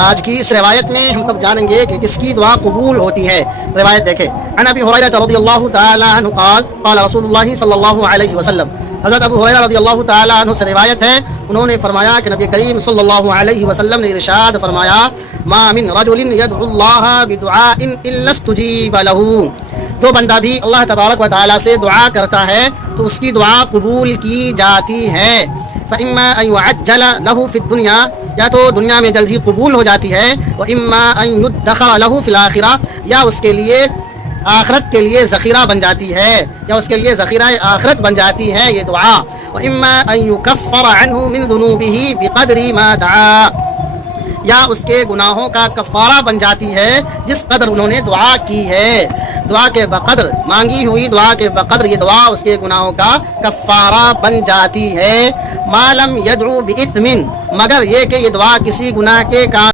آج کی اس روایت میں ہم سب جانیں گے کہ کس کی دعا قبول ہوتی ہے. روایت دیکھیں. عن ابی ہریرہ رضی اللہ تعالی عنہ قال قال رسول اللہ صلی اللہ علیہ وسلم. حضرت ابو ہریرہ رضی اللہ تعالی عنہ سے روایت ہے, انہوں نے فرمایا کہ نبی کریم صلی اللہ علیہ وسلم نے ارشاد فرمایا, ما من رجل يدعو اللہ بدعاء الا استجیب له. جو بندہ بھی اللہ تبارک و تعالی سے دعا کرتا ہے تو اس کی دعا قبول کی جاتی ہے. فإما أن يعجل له في الدنيا, یا تو دنیا میں جلد ہی قبول ہو جاتی ہے. وإما أن يدخر له في الآخرة, یا اس کے لیے آخرت کے لیے ذخیرہ بن جاتی ہے, یا اس کے لیے ذخیرہ آخرت بن جاتی ہے یہ دعا. وإما أن يكفر عنه من ذنوبه بقدر ما دعا, یا اس کے گناہوں کا کفارہ بن جاتی ہے جس قدر انہوں نے دعا کی ہے. دعا کے بقدر, مانگی ہوئی دعا کے بقدر یہ دعا اس کے گناہوں کا کفارہ بن جاتی ہے. ما لم يدعو بإثم, مگر یہ کہ یہ دعا کسی گناہ کے کام